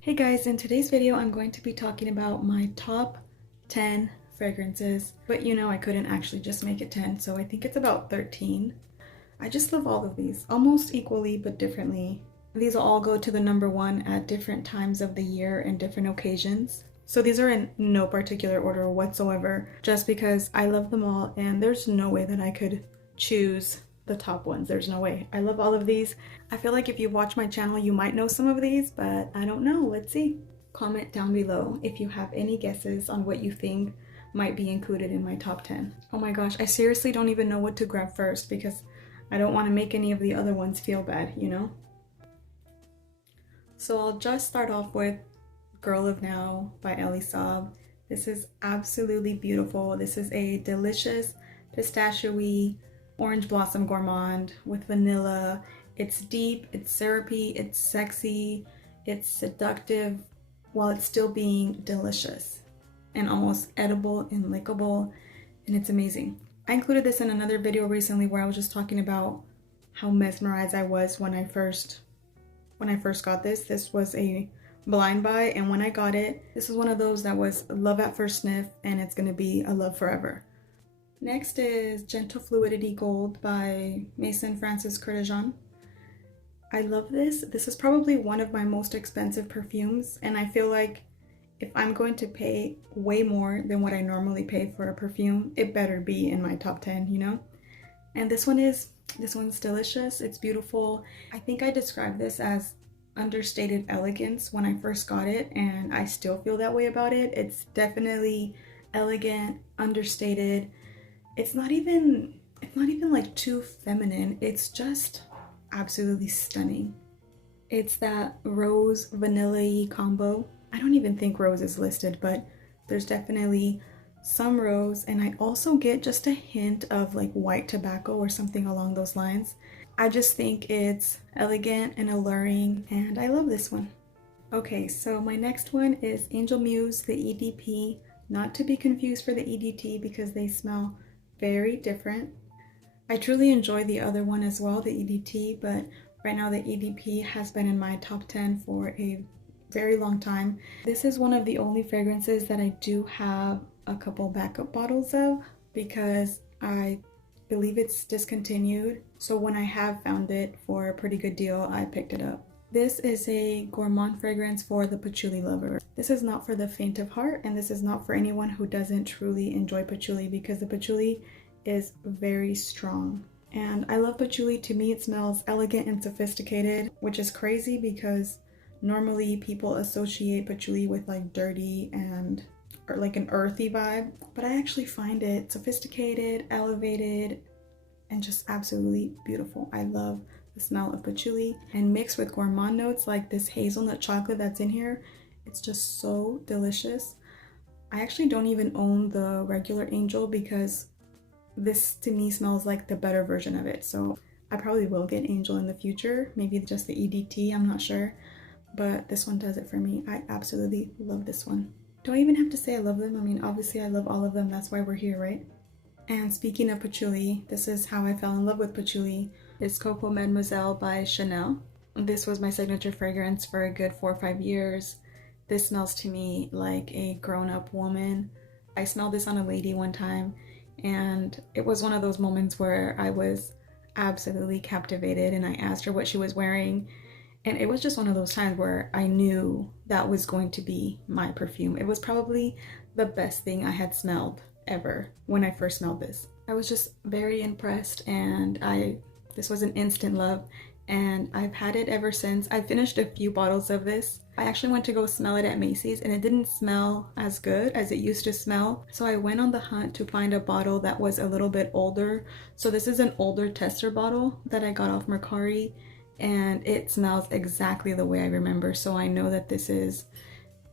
Hey guys, in today's video I'm going to be talking about my top 10 fragrances, but you know I couldn't actually just make it 10, so I think it's about 13. I just love all of these, almost equally but differently. These will all go to the number one at different times of the year and different occasions. So these are in no particular order whatsoever, just because I love them all and there's no way that I could choose the top ones. There's no way. I love all of these. I feel like if you watch my channel you might know some of these, but I don't know. Let's see. Comment down below if you have any guesses on what you think might be included in my top 10. Oh my gosh, I seriously don't even know what to grab first because I don't want to make any of the other ones feel bad, you know? So I'll just start off with Girl of Now by Elie Saab. This is absolutely beautiful. This is a delicious pistachio-y orange blossom gourmand with vanilla. It's deep, it's syrupy, it's sexy, it's seductive while it's still being delicious and almost edible and lickable, and it's amazing. I included this in another video recently where I was just talking about how mesmerized I was when I first got this. This was a blind buy, and when I got it, this is one of those that was love at first sniff, and it's gonna be a love forever. Next is Gentle Fluidity Gold by Maison Francis Kurkdjian. I love this. This is probably one of my most expensive perfumes, and I feel like if I'm going to pay way more than what I normally pay for a perfume, it better be in my top 10, you know? And this one's delicious. It's beautiful. I think I described this as understated elegance when I first got it, and I still feel that way about it. It's definitely elegant, understated. It's not even like too feminine. It's just absolutely stunning. It's that rose vanilla combo. I don't even think rose is listed, but there's definitely some rose, and I also get just a hint of like white tobacco or something along those lines. I just think it's elegant and alluring, and I love this one. Okay, so my next one is Angel Muse, the EDP, not to be confused for the EDT because they smell very different. I truly enjoy the other one as well, the EDT, but right now the EDP has been in my top 10 for a very long time. This is one of the only fragrances that I do have a couple backup bottles of because I believe it's discontinued. So when I have found it for a pretty good deal, I picked it up. This is a gourmand fragrance for the patchouli lover. This is not for the faint of heart, and this is not for anyone who doesn't truly enjoy patchouli because the patchouli is very strong. And I love patchouli. To me, it smells elegant and sophisticated, which is crazy because normally people associate patchouli with like dirty and or like an earthy vibe, but I actually find it sophisticated, elevated, and just absolutely beautiful. I love the smell of patchouli, and mixed with gourmand notes like this hazelnut chocolate that's in here, it's just so delicious. I actually don't even own the regular Angel because this to me smells like the better version of it, so I probably will get Angel in the future, maybe just the EDT, I'm not sure, but this one does it for me. I absolutely love this one. Do I even have to say I love them? I mean, obviously I love all of them, that's why we're here, right? And speaking of patchouli, this is how I fell in love with patchouli. It's Coco Mademoiselle by Chanel. This was my signature fragrance for a good 4 or 5 years. This smells to me like a grown-up woman. I smelled this on a lady one time, and it was one of those moments where I was absolutely captivated, and I asked her what she was wearing, and it was just one of those times where I knew that was going to be my perfume. It was probably the best thing I had smelled ever when I first smelled this. I was just very impressed, and this was an instant love, and I've had it ever since. I finished a few bottles of this. I actually went to go smell it at Macy's, and it didn't smell as good as it used to smell. So I went on the hunt to find a bottle that was a little bit older. So this is an older tester bottle that I got off Mercari, and it smells exactly the way I remember. So I know that this is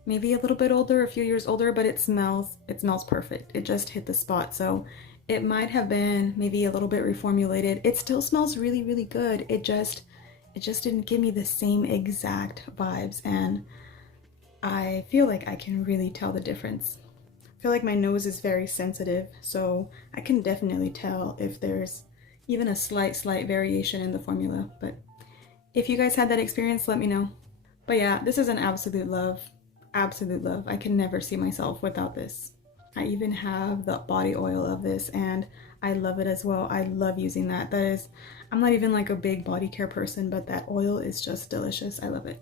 maybe a little bit older, a few years older, but it smells perfect. It just hit the spot. So it might have been maybe a little bit reformulated. It still smells really, really good. It just didn't give me the same exact vibes, and I feel like I can really tell the difference. I feel like my nose is very sensitive, so I can definitely tell if there's even a slight variation in the formula. But if you guys had that experience, let me know. But yeah, this is an absolute love. Absolute love. I can never see myself without this. I even have the body oil of this and I love it as well. I love using that. That is, I'm not even like a big body care person, but that oil is just delicious. I love it.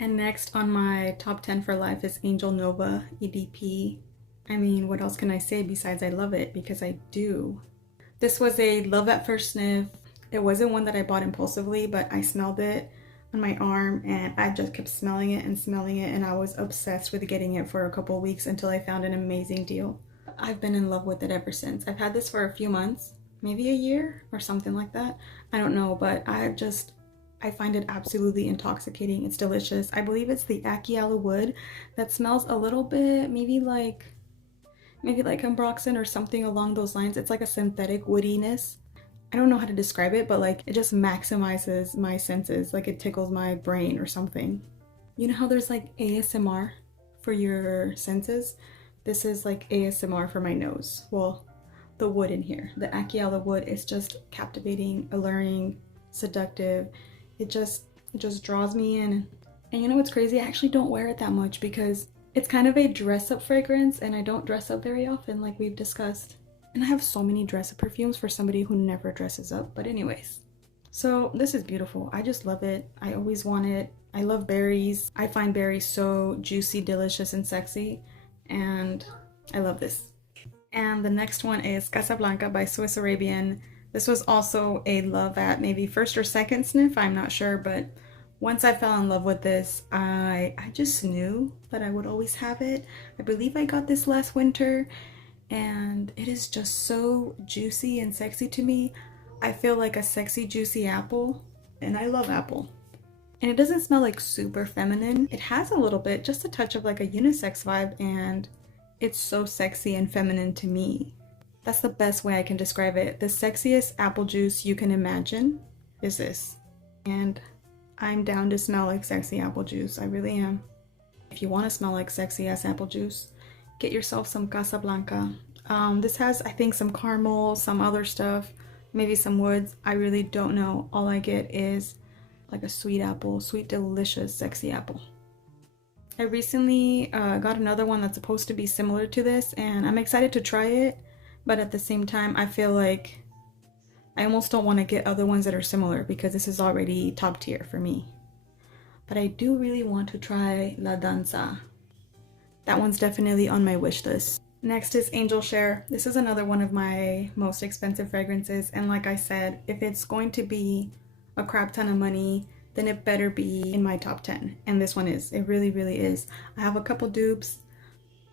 And next on my top 10 for life is Angel Nova EDP. I mean, what else can I say besides I love it? Because I do. This was a love at first sniff. It wasn't one that I bought impulsively, but I smelled it on my arm and I just kept smelling it and I was obsessed with getting it for a couple of weeks until I found an amazing deal. I've been in love with it ever since. I've had this for a few months, maybe a year or something like that. I don't know, but I find it absolutely intoxicating. It's delicious. I believe it's the Achiala wood that smells a little bit maybe like Ambroxan or something along those lines. It's like a synthetic woodiness. I don't know how to describe it, but like it just maximizes my senses. Like it tickles my brain or something. You know how there's like ASMR for your senses? This is like ASMR for my nose. Well, the wood in here, the Achiala wood is just captivating, alluring, seductive. It just draws me in. And you know what's crazy? I actually don't wear it that much because it's kind of a dress up fragrance and I don't dress up very often like we've discussed. And I have so many dress up perfumes for somebody who never dresses up. But anyways, so this is beautiful. I just love it. I always want it. I love berries. I find berries so juicy, delicious, and sexy. And I love this. And the next one is Casablanca by Swiss Arabian. This was also a love at maybe first or second sniff. I'm not sure, but once I fell in love with this, I just knew that I would always have it. I believe I got this last winter and it is just so juicy and sexy to me. I feel like a sexy, juicy apple, and I love apple. And it doesn't smell like super feminine. It has a little bit, just a touch of like a unisex vibe, and it's so sexy and feminine to me. That's the best way I can describe it. The sexiest apple juice you can imagine is this. And I'm down to smell like sexy apple juice. I really am. If you want to smell like sexy ass apple juice, get yourself some Casablanca. This has, I think, some caramel, some other stuff, maybe some woods. I really don't know. All I get is like a sweet apple, sweet, delicious, sexy apple. I recently got another one that's supposed to be similar to this, and I'm excited to try it, but at the same time, I feel like I almost don't want to get other ones that are similar because this is already top tier for me. But I do really want to try La Danza. That one's definitely on my wish list. Next is Angel Share. This is another one of my most expensive fragrances, and like I said, if it's going to be a crap ton of money, then it better be in my top 10. And this one is. It really, really is. I have a couple dupes,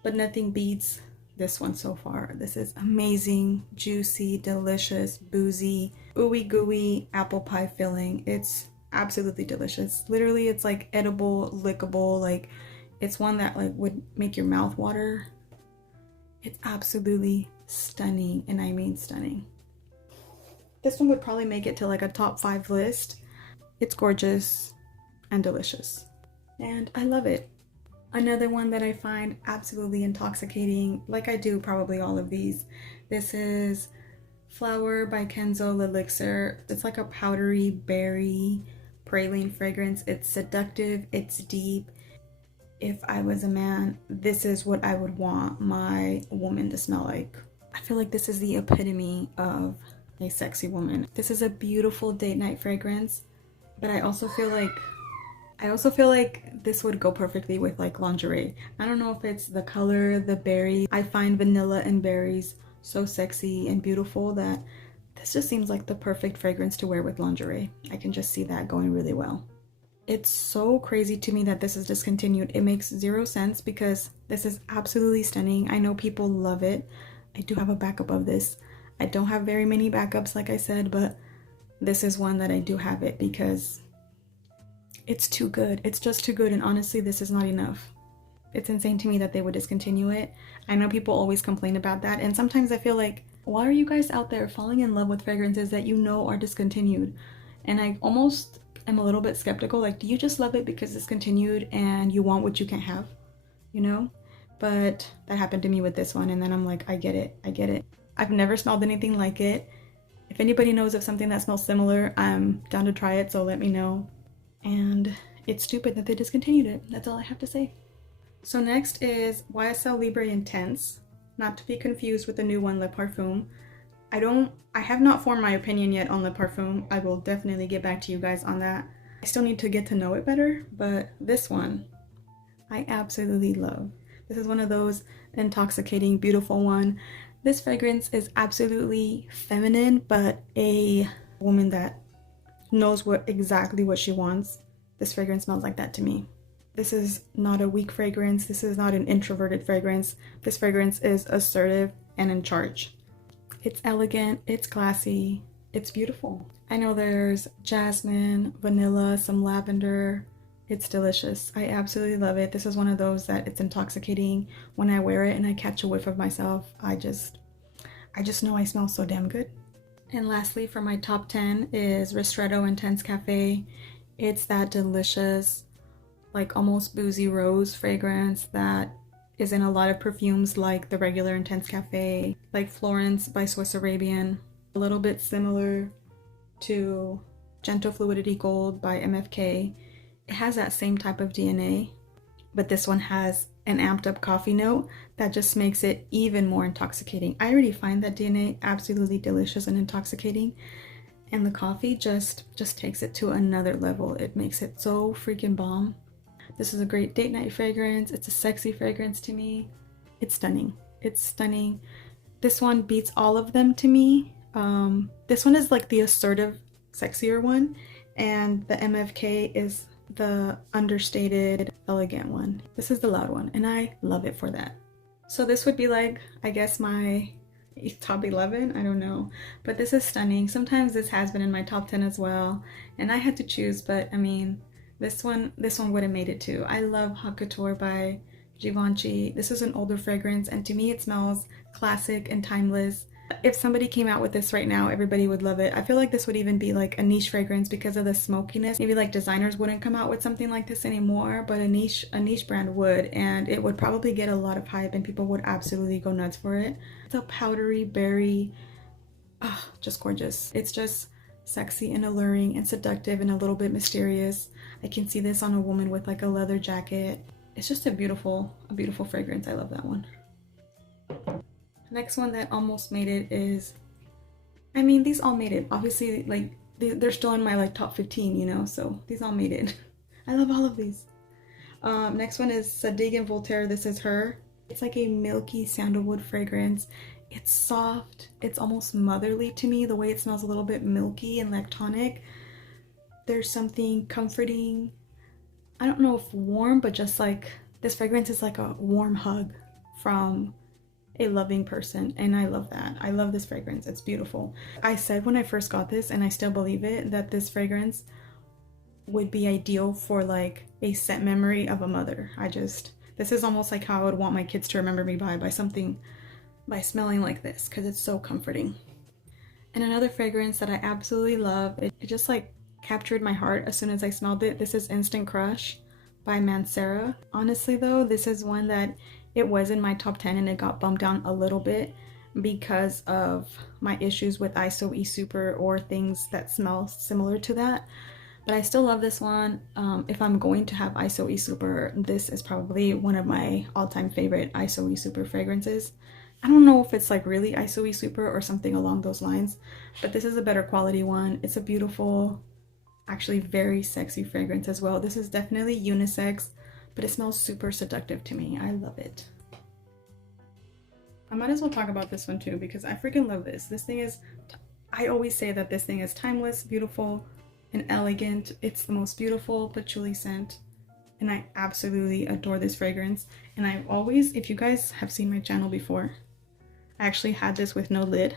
but nothing beats this one so far. This is amazing, juicy, delicious, boozy, ooey gooey apple pie filling. It's absolutely delicious. Literally, it's like edible, lickable. Like, it's one that like would make your mouth water. It's absolutely stunning, and I mean stunning. This one would probably make it to like a top 5 list. It's gorgeous and delicious, and I love it. Another one that I find absolutely intoxicating, like I do probably all of these, this is Flower by Kenzo Elixir. It's like a powdery berry praline fragrance. It's seductive, it's deep. If I was a man, this is what I would want my woman to smell like. I feel like this is the epitome of a sexy woman. This is a beautiful date night fragrance, but I also feel like this would go perfectly with like lingerie. I don't know if it's the color, the berry. I find vanilla and berries so sexy and beautiful that this just seems like the perfect fragrance to wear with lingerie. I can just see that going really well. It's so crazy to me that this is discontinued. It makes zero sense because this is absolutely stunning. I know people love it. I do have a backup of this. I don't have very many backups, like I said, but this is one that I do have it because it's too good. It's just too good, and honestly, this is not enough. It's insane to me that they would discontinue it. I know people always complain about that, and sometimes I feel like, why are you guys out there falling in love with fragrances that you know are discontinued? And I almost am a little bit skeptical, like, do you just love it because it's discontinued and you want what you can't have, you know? But that happened to me with this one, and then I'm like, I get it. I've never smelled anything like it. If anybody knows of something that smells similar, I'm down to try it, so let me know. And it's stupid that they discontinued it. That's all I have to say. So next is YSL Libre Intense, not to be confused with the new one, Le Parfum. I have not formed my opinion yet on Le Parfum. I will definitely get back to you guys on that. I still need to get to know it better, but this one, I absolutely love. This is one of those intoxicating, beautiful one. This fragrance is absolutely feminine, but a woman that knows exactly what she wants. This fragrance smells like that to me. This is not a weak fragrance. This is not an introverted fragrance. This fragrance is assertive and in charge. It's elegant, it's classy, it's beautiful. I know there's jasmine, vanilla, some lavender. It's delicious. I absolutely love it. This is one of those that it's intoxicating. When I wear it and I catch a whiff of myself, I just know I smell so damn good. And lastly, for my top 10 is Ristretto Intense Cafe. It's that delicious, like almost boozy rose fragrance that is in a lot of perfumes like the regular Intense Cafe, like Florence by Swiss Arabian. A little bit similar to Gentle Fluidity Gold by MFK. It has that same type of DNA, but this one has an amped up coffee note that just makes it even more intoxicating. I already find that DNA absolutely delicious and intoxicating, and the coffee just takes it to another level. It makes it so freaking bomb. This is a great date night fragrance. It's a sexy fragrance to me. It's stunning. It's stunning. This one beats all of them to me. This one is like the assertive, sexier one, and the MFK is the understated, elegant one. This is the loud one, and I love it for that. So this would be like, I guess, my top 11, I don't know, but this is stunning. Sometimes this has been in my top 10 as well, and I had to choose, but I mean, this one would have made it too. I love Haute Couture by Givenchy. This is an older fragrance, and to me it smells classic and timeless. If somebody came out with this right now, everybody would love it. I feel like this would even be like a niche fragrance because of the smokiness. Maybe like designers wouldn't come out with something like this anymore, but a niche brand would, and it would probably get a lot of hype and people would absolutely go nuts for it. It's a powdery berry, just gorgeous. It's just sexy and alluring and seductive and a little bit mysterious. I can see this on a woman with like a leather jacket. It's just a beautiful fragrance. I love that one. Next one that almost made it is, I mean, these all made it. Obviously, like, they're still in my like top 15, you know, so these all made it. I love all of these. Next one is Zadig and Voltaire. This is Her. It's like a milky sandalwood fragrance. It's soft. It's almost motherly to me. The way it smells, a little bit milky and lactonic. There's something comforting. I don't know if warm, but just like, this fragrance is like a warm hug from a loving person, and I love that. I love this fragrance. It's beautiful. I said when I first got this, and I still believe it, that this fragrance would be ideal for like a scent memory of a mother. This is almost like how I would want my kids to remember me by smelling like this, because it's so comforting. And another fragrance that I absolutely love, it just like captured my heart as soon as I smelled it. This is Instant Crush by Mancera. Honestly though, this is one that it was in my top 10 and it got bumped down a little bit because of my issues with ISO E-Super or things that smell similar to that. But I still love this one. If I'm going to have ISO E-Super, this is probably one of my all-time favorite ISO E-Super fragrances. I don't know if it's like really ISO E-Super or something along those lines, but this is a better quality one. It's a beautiful, actually very sexy fragrance as well. This is definitely unisex, but it smells super seductive to me. I love it. I might as well talk about this one too because I freaking love this. This thing is, I always say that this thing is timeless, beautiful, and elegant. It's the most beautiful patchouli scent, and I absolutely adore this fragrance. And I've always, if you guys have seen my channel before, I actually had this with no lid,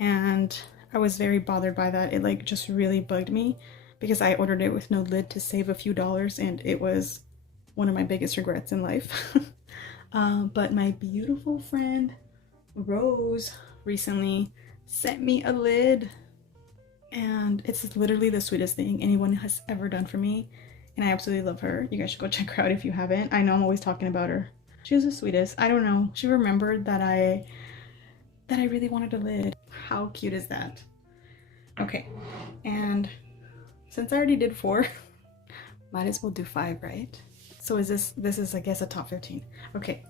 and I was very bothered by that. It like just really bugged me because I ordered it with no lid to save a few dollars, and it was one of my biggest regrets in life. But my beautiful friend Rose recently sent me a lid, and it's literally the sweetest thing anyone has ever done for me, and I absolutely love her. You guys should go check her out if you haven't. I know I'm always talking about her. She was the sweetest. I don't know, she remembered that I really wanted a lid. How cute is that? Okay, and since I already did 4, might as well do 5, right? So this is I guess a top 15. Okay,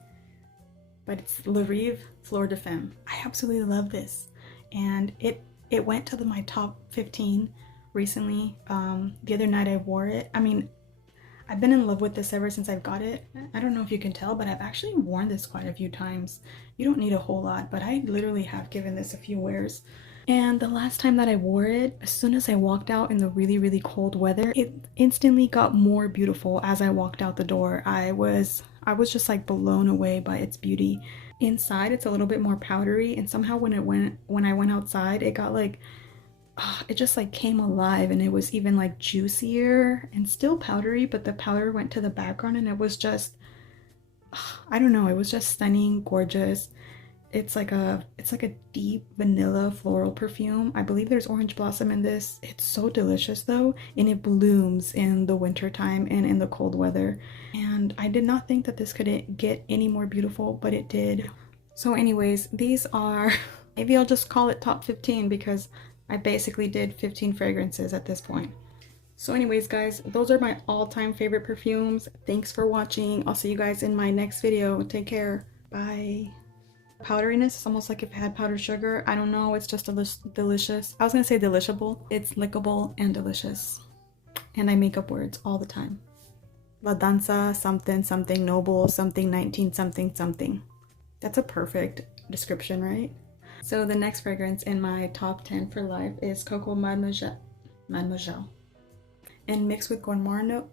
but it's Le Rive Fleur de Femme. I absolutely love this, and it went to my top 15 recently. The other night I wore it. I mean, I've been in love with this ever since I've got it. I don't know if you can tell, but I've actually worn this quite a few times. You don't need a whole lot, but I literally have given this a few wears. And the last time that I wore it, as soon as I walked out in the really, really cold weather, it instantly got more beautiful as I walked out the door. I was just like blown away by its beauty. Inside, it's a little bit more powdery, and somehow when I went outside, it got like it just like came alive, and it was even like juicier and still powdery, but the powder went to the background, and it was just I don't know, it was just stunning, gorgeous. It's like a deep vanilla floral perfume. I believe there's orange blossom in this. It's so delicious though, and it blooms in the winter time and in the cold weather. And I did not think that this could get any more beautiful, but it did. So anyways, these are, maybe I'll just call it top 15 because I basically did 15 fragrances at this point. So anyways guys, those are my all-time favorite perfumes. Thanks for watching. I'll see you guys in my next video. Take care. Bye. Powderiness is almost like if it had powdered sugar. I don't know, it's just delicious. I was gonna say delishable. It's lickable and delicious. And I make up words all the time. La danza, something, something noble, something 19, something, something. That's a perfect description, right? So the next fragrance in my top 10 for life is Coco Mademoiselle. And mixed with gourmand